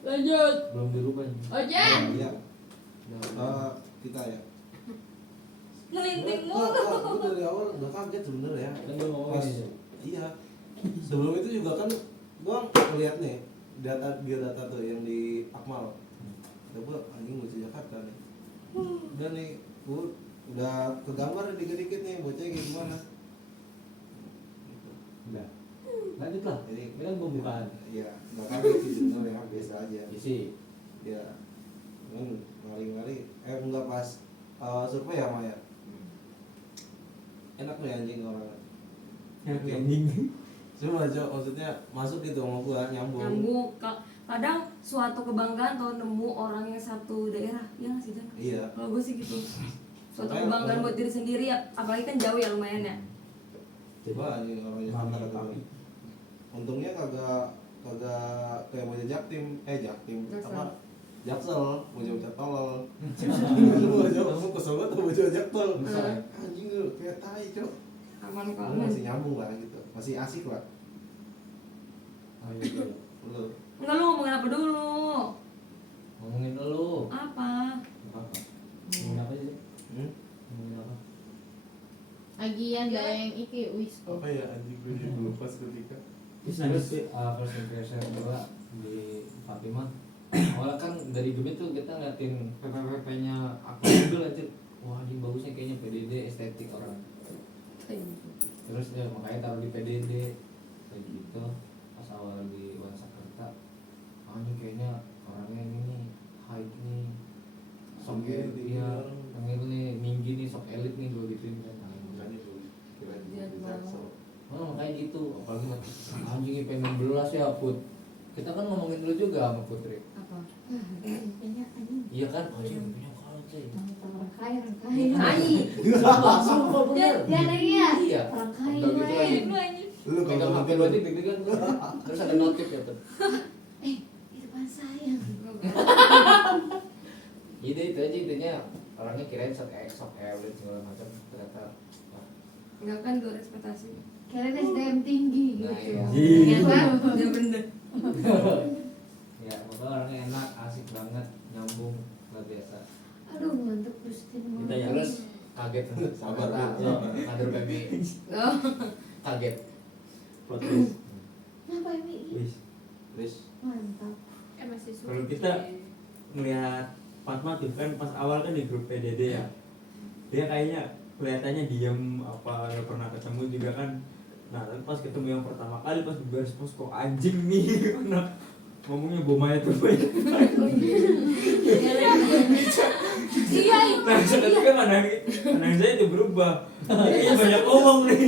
Lanjut. Belum dirubah. Ojen. Iya. Kita ya. Ngelinting Aku dari awal nggak kaget sebenarnya ya. Kan lu ngomong Pas, ini. iya. Sebelum itu juga kan gua ngeliat nih data tuh yang di Akmal. Coba anjing bocah Jakarta nih. Udah nih, gua udah kegambar dikit-dikit nih bocahnya kayak gimana. Udah. Lanjut lah. Jadi Ini kan pembukaan. Iya, nggak kaget sih sebenarnya biasa aja. Isi. Ya, ngari-ngari. Enggak pas survei ya Maya. Enak nih anjing orang. Anjing. Cuma Cok, maksudnya masuk gitu sama gua, nyambung. Kadang suatu kebanggaan kalau nemu orang yang satu daerah, ya nggak sih Jan? Iya. Kalau gue sih gitu. Suatu Makanya kebanggaan kalau- buat diri sendiri ya, apalagi kan jauh ya lumayan ya. Coba ini orangnya Mami, kata papi. untungnya kagak kayak mau jaktim Jaksel. apa jaksel mau jauh tolol lu mau jauh kamu kesel banget mau jauh jaksel anjing lu kayak tai Cok. Aman kok. Lu masih nyambung lah gitu, masih asik lah Ayo, Cok. lu. Enggak, lu ngomongin apa dulu? Ngomongin dulu. Apa? Apa? Ngomongin apa sih? Hmm? Ngomongin apa? Lagian gak yang iki wis Apa ya anjing gue juga lupa seketika. Terus first impression gue di Fatimah awalnya kan dari game itu kita ngeliatin PPP-nya aku dulu aja, wah anjing bagusnya kayaknya PDD estetik orang, terus ya makanya taruh di PDD kayak gitu. Pas awal di Wansakerta anjing kayaknya orangnya ini nih high nih, sok Tinggi, tinggi ya orang. yang itu nih tinggi nih, sok elit nih gue gituin kan. Makanya gue kira Iya, di jaksel. Oh makanya gitu, apalagi anjingnya pengen belas ya Put. Kita kan ngomongin dulu juga sama Putri. Apa? Iya kan, anjing punya kalau sih. Orang kaya Sumpah bener. dia nanya Iya. orang kaya Udah gitu lagi. Lu Pegang HP berarti deg-degan. Terus ada notif ya Put. di depan saya. Ide itu aja intinya, orangnya kirain sok elit segala macam, ternyata Enggak kan gue ekspektasi. Kirain SDM tinggi Nah, gitu. iya. Ternyata Dia bener. ya pokoknya orangnya enak, asik banget, nyambung, luar biasa. aduh mantep Gustin. Kita ya. Terus kaget Sabar, ternyata Bud, sabar. kader PMI Oh. kaget. Podcast. Kenapa ini? Wis. Terus Mantap. Masih sulit. Kalau kita ngelihat Fatma tuh kan pas awal kan di grup PDD ya, dia kayaknya kelihatannya diem apa nggak pernah ketemu juga kan. Nah tapi pas ketemu yang pertama kali pas di garis pos kok anjing nih anak ngomongnya bomaya tuh Iya, nah seketika pandang saya itu berubah. Ini banyak ngomong nih.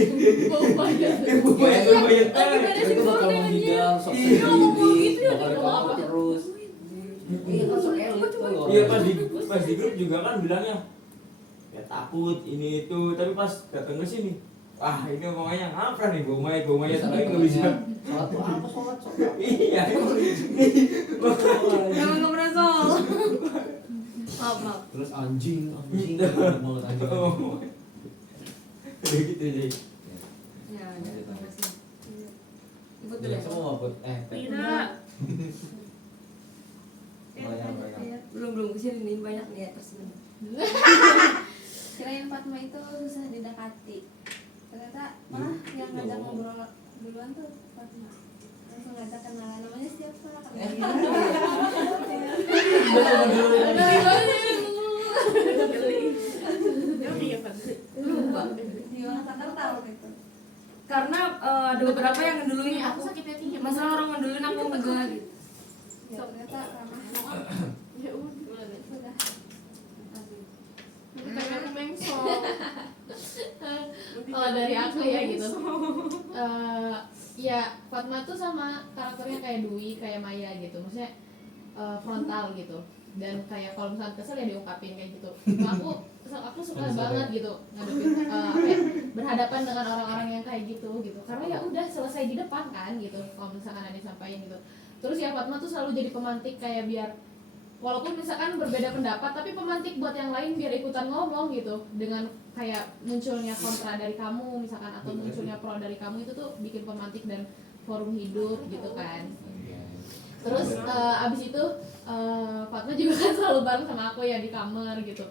Bomaya. Bomaya tuh banyak banget. Itu bakal menghidang, sok Iya. sendiri, bakal dikamu terus. Iya kan sok elit tuh loh. Iya pas di grup juga kan bilangnya ya takut ini itu, tapi pas datang ke sini wah ini omongannya ngapa nih bomaya tapi nggak bisa. Sholat tuh apa sholat? Iya. Jangan nggak pernah soal. Maaf. Terus anjing banget anjing. Oh. Kayak gitu deh. Ya, ada makasih. Ibu tuh Jadi ya. semua buat Tidak. Belum kesini nih banyak nih ya tersebut. kirain Fatma itu susah didekati. Ternyata malah yang ngajak ngobrol duluan tuh Fatma. Langsung ngajak kenalan, namanya siapa? Lupa. Di Wansakerta waktu itu. Karena ada beberapa yang ngeduluin Aku aku. sakit hati. Masalah orang ngeduluin aku enggak gitu. Ya ternyata ramah. Ya udah. Sudah. Tapi aku mengsel. Kalau dari aku ya gitu. Ya Fatma tuh sama karakternya kayak Dwi, kayak Maya gitu. Maksudnya frontal gitu. Dan kayak kalau misalnya kesel ya diungkapin kayak gitu. Aku suka banget gitu ngadepin apa ya, berhadapan dengan orang-orang yang kayak gitu gitu. Karena ya udah selesai di depan kan gitu. Kalau misalkan ada disampaikan gitu. Terus ya Fatma tuh selalu jadi pemantik kayak biar walaupun misalkan berbeda pendapat tapi pemantik buat yang lain biar ikutan ngomong gitu, dengan kayak munculnya kontra dari kamu misalkan atau munculnya pro dari kamu itu tuh bikin pemantik dan forum hidup gitu kan. Terus abis itu Fatma juga kan selalu bareng sama aku ya di kamar gitu.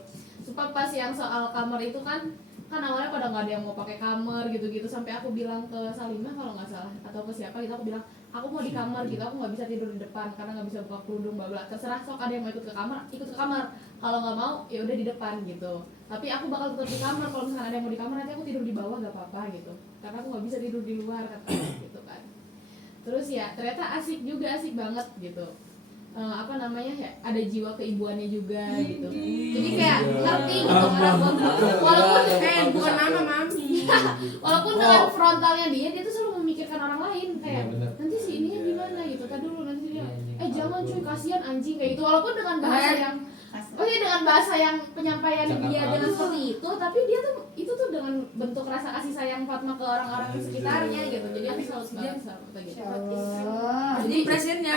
Sumpah pas yang soal kamar itu kan awalnya pada nggak ada yang mau pakai kamar gitu-gitu, sampai aku bilang ke Salimah kalau nggak salah atau ke siapa gitu, aku bilang aku mau di kamar gitu, aku nggak bisa tidur di depan karena nggak bisa buka kerudung bla, terserah sok ada yang mau ikut ke kamar, kalau nggak mau ya udah di depan gitu, tapi aku bakal tetap di kamar. Kalau misalnya ada yang mau di kamar nanti aku tidur di bawah gak apa-apa gitu, karena aku nggak bisa tidur di luar kata gitu kan. Terus ya ternyata asik banget gitu. Apa namanya ya, ada jiwa keibuannya juga gitu, jadi kayak ngerti gitu kan walaupun bukan mama mami. walaupun dengan frontalnya dia tuh selalu memikirkan orang lain jangan cuy kasihan anjing kayak gitu walaupun dengan bahasa yang dengan bahasa yang penyampaian dia dengan seperti itu, tapi dia tuh itu tuh dengan bentuk rasa kasih sayang Fatma ke orang-orang di sekitarnya gitu. Jadi aku selalu kayak gitu. Jadi presidennya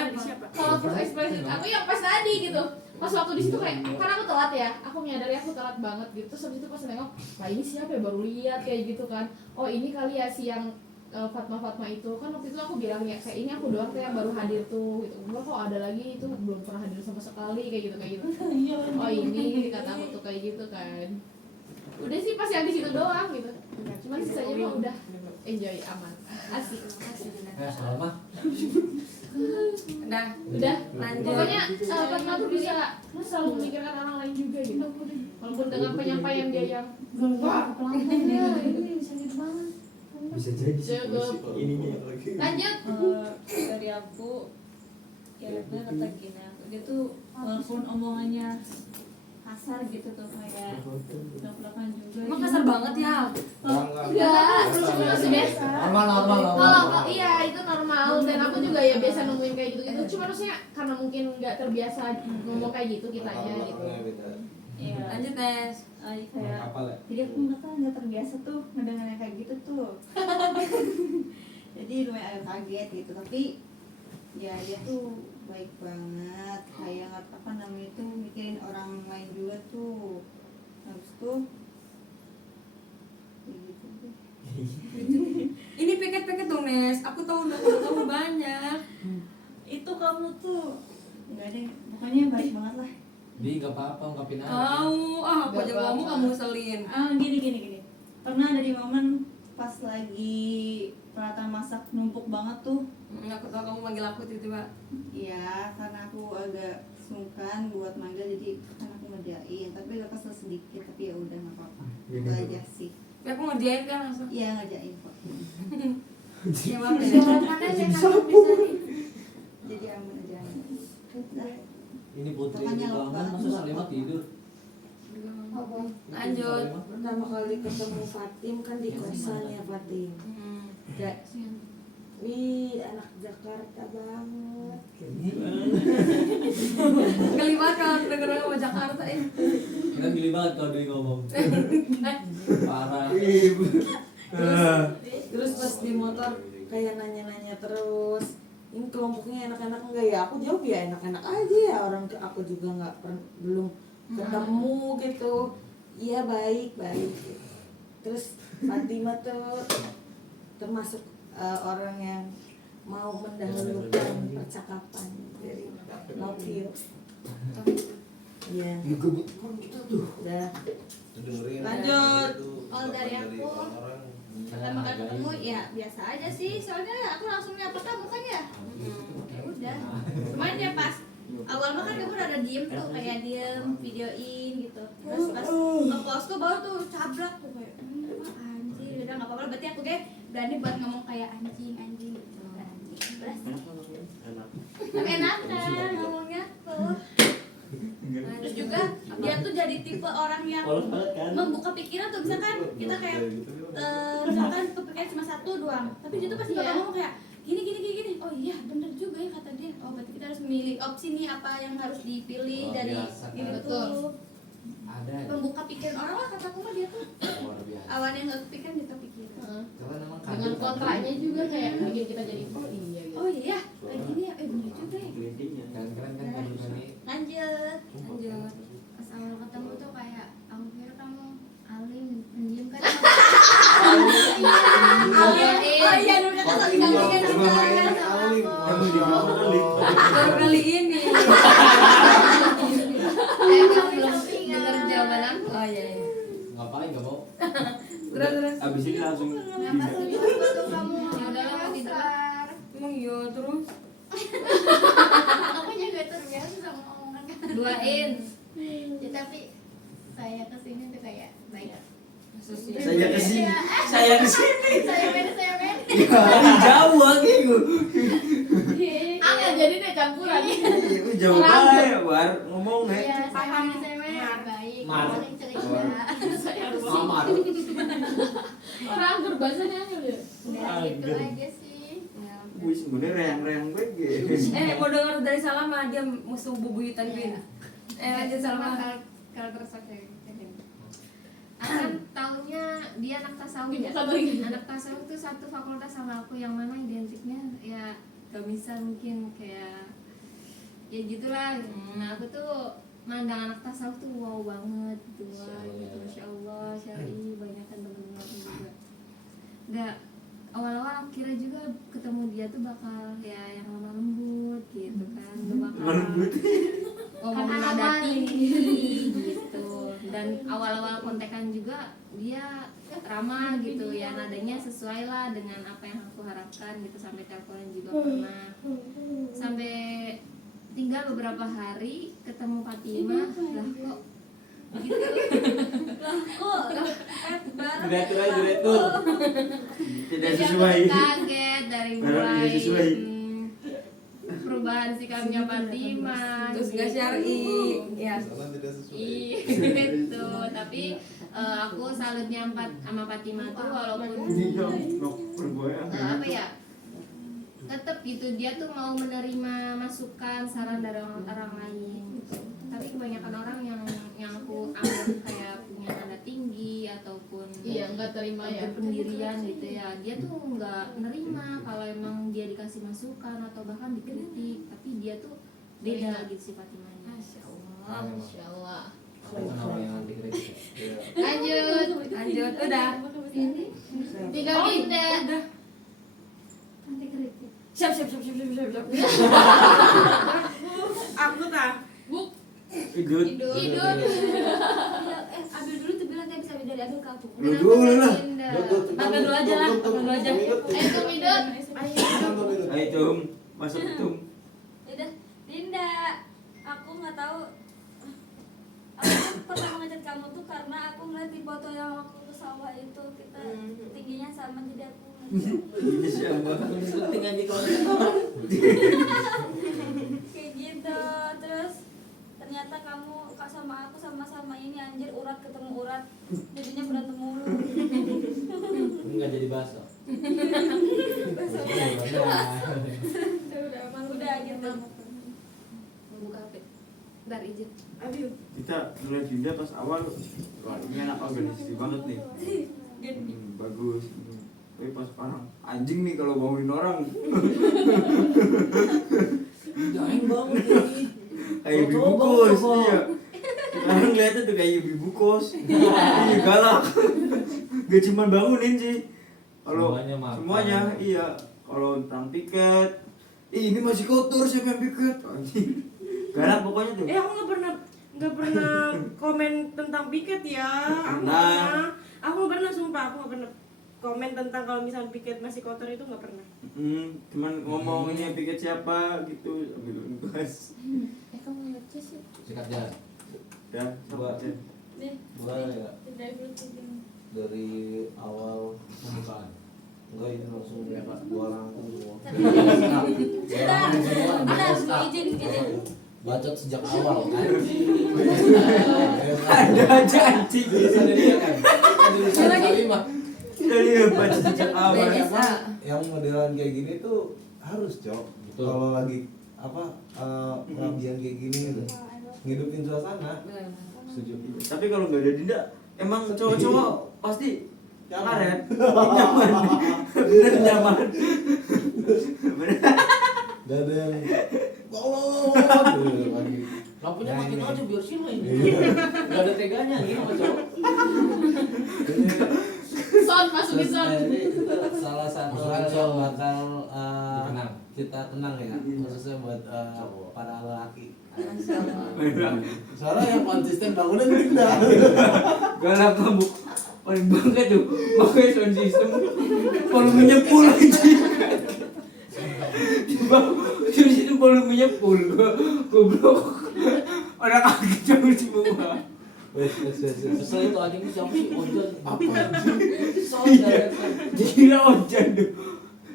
Kalau first expression aku yang pas tadi gitu. Pas waktu di situ kayak karena aku telat ya, aku menyadari aku telat banget gitu. Terus habis itu pas nengok, "Wah, ini siapa ya baru lihat kayak gitu kan. Oh, ini kali ya si yang Fatma itu kan waktu itu aku bilang ya kayak ini aku doang tuh yang baru hadir tuh gitu. Enggak kok ada lagi itu belum pernah hadir sama sekali kayak gitu. Oh ini kata aku tuh kayak gitu kan. Udah sih pas yang di situ doang gitu. Cuman sisanya mah udah enjoy aman. Asik. Salma. Udah lanjut. Pokoknya Fatma tuh bisa selalu memikirkan orang lain juga gitu. Walaupun dengan penyampaian dia yang wah pelan-pelan ya ini bisa gitu banget. Bisa jadi ininya. Lanjut. Dari aku ya bener kata Gina, dia tuh walaupun omongannya kasar gitu tuh kayak belak-belakan juga. Emang kasar banget ya? Enggak, maksudnya Normal. kalau iya itu normal dan aku juga ya biasa nemuin kayak gitu-gitu. Cuma maksudnya karena mungkin nggak terbiasa ngomong kayak gitu kitanya gitu. Iya. Lanjut Nes. Kayak jadi aku nggak terbiasa tuh ngedengerin kayak gitu tuh. Jadi lumayan agak kaget gitu, tapi ya dia tuh baik banget, kayak apa namanya itu mikirin orang lain juga tuh. Habis tuh kayak gitu deh. Ini peket-peket dong Nes. Aku tahu kamu banyak. Itu kamu tuh nggak ada, pokoknya baik banget lah. Di nggak apa-apa ungkapin aja. Aku aja ngomong kamu selin. Gini. Pernah ada di momen pas lagi peralatan masak numpuk banget tuh. Aku tahu kamu manggil aku tiba-tiba. Iya, karena aku agak sungkan buat manggil jadi kan aku ngerjain, tapi agak kesel sedikit, tapi ya udah nggak apa-apa. Itu aja sih. Ya aku ngerjain kan langsung. Iya ngerjain kok. Ya maaf ya. Mana sih nangkep bisa nih? Jadi aman aja. Udah. Ini Putri Makanya itu bangun lupa. masa Salimah tidur. Lanjut. Pertama kali ketemu Fatim kan di kosannya Fatim. Kayak, wih anak Jakarta banget. Geli banget kalau denger sama Jakarta ya. Kan geli banget kalau dia ngomong. Parah. Terus pas di motor kayak nanya-nanya terus. Ini kelompoknya enak-enak enggak ya? Aku jawab ya enak-enak aja ya, orang aku juga belum ketemu gitu. Iya baik. Terus Fatimah tuh termasuk orang yang mau mendahulukan percakapan dari love you. Iya. Udah. Lanjut. Kalau dari aku pertama kali ketemu ya biasa aja sih, soalnya aku langsung nyapa kamu kan ya. Ya udah. Cuman ya pas awal mah kan kamu rada diem tuh, kayak diem videoin gitu. Terus pas nge-post tuh baru tuh cabrak tuh kayak anjir, udah nggak apa-apa berarti aku kayak berani buat ngomong kayak anjing gitu. Tapi enakan ngomongnya tuh. Terus juga dia tuh jadi tipe orang yang membuka pikiran tuh, misalkan kita kayak misalkan kepikiran cuma satu doang, tapi dia tuh pasti bakal ngomong kayak gini. Oh iya bener juga ya kata dia. Oh berarti kita harus memilih opsi nih apa yang harus dipilih dari gitu tuh. Ada. Membuka pikiran orang lah kataku mah dia tuh. Awalnya nggak kepikiran dia kepikiran. Dengan kontranya juga kayak bikin kita jadi oh iya gitu. Oh iya kayak gini ya, bener juga ya. Keren kan ini. Lanjut. Pas awal ketemu tuh kayak aku kira kamu alim pendiam kan. Oh iya dulu kan saling gantian kita kan sama aku. Baru kali ini. Emang belum denger jawaban aku. Oh iya. Ngapain nggak mau? Terus. Abis ini langsung. Kenapa sih tuh kamu? Ya udah lah mau tidur. Emang iya terus. Aku juga terbiasa sama omongan kan. Duain. Ya tapi saya kesini tuh kayak baik. Saya kesini. Saya kesini. Saya main. Jauh lagi gue. Nggak jadi deh campuran. Itu jauh banget, War. Ngomong Iya, saya main baik. Paling cerita. Mamar. Orang berbahasanya aja deh. Udah gitu aja sih. wis sebenarnya reang-reang BG. Mau denger dari Salama dia musuh bubuyutan Queen. Lanjut Salama. Kalau terus oke. Akan tahunnya dia anak tasawuf ya. Satu lagi. Anak tasawuf tuh satu fakultas sama aku, yang mana identiknya ya gak bisa mungkin kayak ya gitulah. Nah aku tuh mandang anak tasawuf tuh wow banget gitu, wah gitu, masya Allah, syari banyak kan temen-temen aku juga. Gak awal-awal aku kira juga ketemu dia tuh bakal ya yang lemah lembut gitu kan, gak bakal ngomong nada tinggi gitu. Dan awal-awal kontekan juga dia ramah gitu ya, nadanya sesuai lah dengan apa yang aku harapkan gitu. Sampai teleponan juga pernah, sampai tinggal beberapa hari ketemu Fatimah lah kok gitu. Direktur tidak sesuai. Jadi aku kaget dari mulai Tidak sesuai. perubahan sikapnya Fatimah Terus gak syar'i. Ya. Salah tidak sesuai. gitu. Tapi aku salutnya sama Fatimah tuh walaupun apa ya, tetap gitu dia tuh mau menerima masukan saran dari orang lain gitu. Tapi kebanyakan orang yang aku anggap kayak punya nada tinggi ataupun Iya, nggak terima ya. pendirian gitu ya, dia tuh nggak nerima kalau emang dia dikasih masukan atau bahkan dikritik. Tapi dia tuh beda gitu sifatnya. Masya Allah. Masya Allah. Aku kenal yang anti kritik. Lanjut udah tinggal pindah. Siap. Aku tak. Hidup. Hidup. Ambil dulu tuh bilang dia bisa dari ambil ke aku. Lu dulu lah. Ambil dulu aja lah, ambil dulu aja. Ayo tuh hidup. Ayo Cum, masuk Cum. Udah, Dinda, aku nggak tahu. Aku pernah ngajak kamu tuh karena aku ngeliat di foto yang waktu ke sawah itu kita tingginya sama, jadi aku ngajak. Ini siapa? Tinggal di kelas. Kayak gitu. Terus ternyata kamu sama aku sama-sama ini anjir, urat ketemu urat, jadinya berantem mulu. Enggak jadi bahasa. Udah gitu. Buka HP. Bentar izin. Kita ngeliat Dinda pas awal, wah ini anak organisasi banget nih. Bagus. Tapi pas sekarang anjing nih kalau bangunin orang. Jaeng banget ini. Kayak ibu kos, iya. Sekarang ngeliatnya tuh kayak ibu kos. Iya galak. Gak cuma bangunin sih. Kalau Semuanya makan. semuanya, iya. Kalau tentang piket, ini masih kotor siapa yang piket? Anjing. Galak pokoknya tuh. Aku nggak pernah komen tentang piket ya. Aku nggak pernah sumpah, aku nggak pernah komen tentang kalau misalnya piket masih kotor itu nggak pernah. Cuman ngomong ini piket siapa gitu sambil ngebahas. Kamu ngecas ya? Sikat jalan. Ya, coba aja. Nih, Gua ya dari dulu tuh gini. dari awal pembukaan. Enggak ini langsung ya Pak, dua rangkum semua. Udah, izin. Bacot sejak awal. Ada aja anjing. Biasa dari dia kan. Ada kali mah. Dari baca sejak awal. Yang modelan kayak gini tuh harus Cok. Betul. Kalau lagi pengabdian kayak gini gitu, ngidupin suasana. Setuju. Tapi kalau nggak ada Dinda, emang cowok-cowok pasti karet, nyaman, bener nyaman. Gak ada yang wow lagi. Lampunya makin aja biar sini ini. Enggak ada teganya gitu sama cowok. Son masukin son. Salah satu hal yang bakal kita kenang ya, khususnya buat para lelaki. Soalnya yang konsisten bangunan Dinda. Galak kamu, paling bangga tuh, pakai sound system, volumenya full aja. Sound system volumenya full, goblok. Orang kaget jauh semua. Sesuai itu aja nih siapa sih Ojan? Apa anjing? Iya, gila Ojan tuh.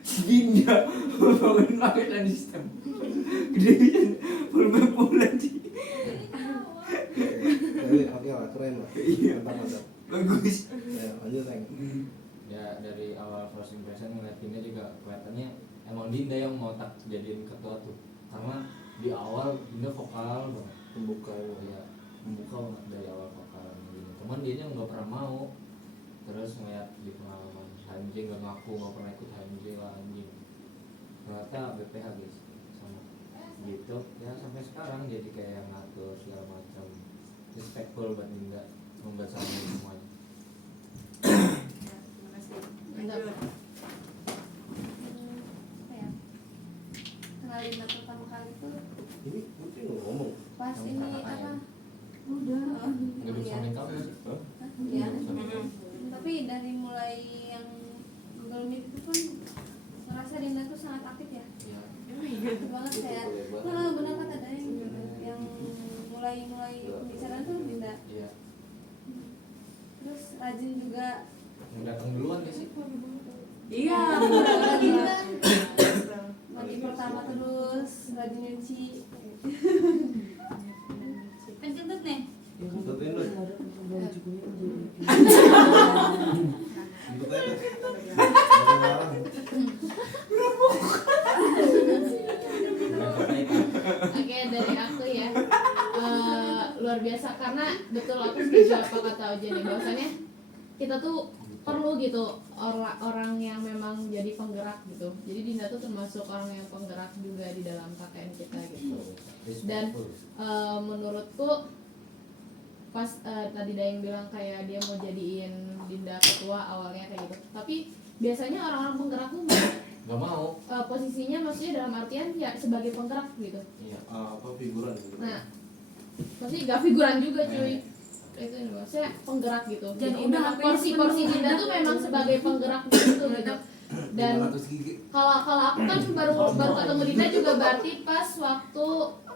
Dinda, bangun pakai sound system. Gede volume full aja. Jadi oke lah, keren lah. Iya. Mantap. Bagus. Ya, lanjut Neng. Ya dari awal first impression ngeliat ini juga kelihatannya emang Dinda yang mau tak jadiin ketua tuh, karena di awal Dinda vokal banget, Pembuka ya membuka banget dari awal vokal gini. Cuman dia nya nggak pernah mau, terus ngeliat di pengalaman HMJ nggak ngaku, nggak pernah ikut HMJ lah anjing, ternyata BPH guys sama gitu ya, sampai sekarang jadi kayak yang ngatur segala macam. Respectful buat Dinda membuat sama semuanya. Terima kasih. Lanjut. Apa ya? Kenalin aku pertama kali tuh ini Putri nggak ngomong. pas Yang ini kakak apa? ayam. Udah. Nggak bisa Iya. make up nggak sih? Hah? Iya. Nggak bisa make up. Tapi dari mulai yang Google Meet itu pun ngerasa Dinda tuh sangat aktif ya. Iya. Aktif banget kayak. Benar kata Daeng gitu. Yang mulai pembicaraan tuh Dinda. Iya. Terus rajin juga. Yang datang duluan gak sih? Iya. Rajin kan. Mandi pertama terus rajin nyuci. Pencetut nih. Tentuin dulu. Ikut aja. Oke, dari aku ya, luar biasa karena betul aku setuju apa kata Ojen nih, bahwasannya kita tuh perlu gitu orang yang memang jadi penggerak gitu. Jadi Dinda tuh termasuk orang yang penggerak juga di dalam KKN kita gitu. Dan menurutku pas tadi Daeng bilang kayak dia mau jadiin Dinda ketua awalnya kayak gitu, tapi biasanya orang-orang penggerak tuh Gak mau. posisinya maksudnya dalam artian ya sebagai penggerak gitu. Iya. Apa figuran gitu. Nah, maksudnya gak figuran juga cuy. Itu maksudnya penggerak gitu. Dan Jadi udah memang apa yang porsi sebenarnya Dinda tuh memang sebagai penggerak gitu gitu. Dan 500 gigi. kalau aku kan baru ketemu Dinda juga berarti pas waktu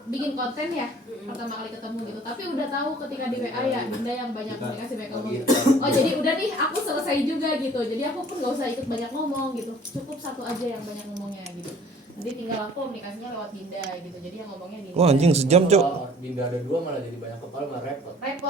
bikin konten ya, pertama kali ketemu gitu. Tapi udah tahu ketika di WA ya Dinda yang banyak komunikasi banyak ngomong. Oh jadi udah nih aku selesai juga gitu. Jadi aku pun gak usah ikut banyak ngomong gitu. Cukup satu aja yang banyak ngomongnya gitu. Nanti tinggal aku komunikasinya lewat Dinda gitu. Jadi yang ngomongnya Dinda. Wah anjing sejam cok. Kalau Dinda ada 2 malah jadi banyak kepala malah repot. Repot.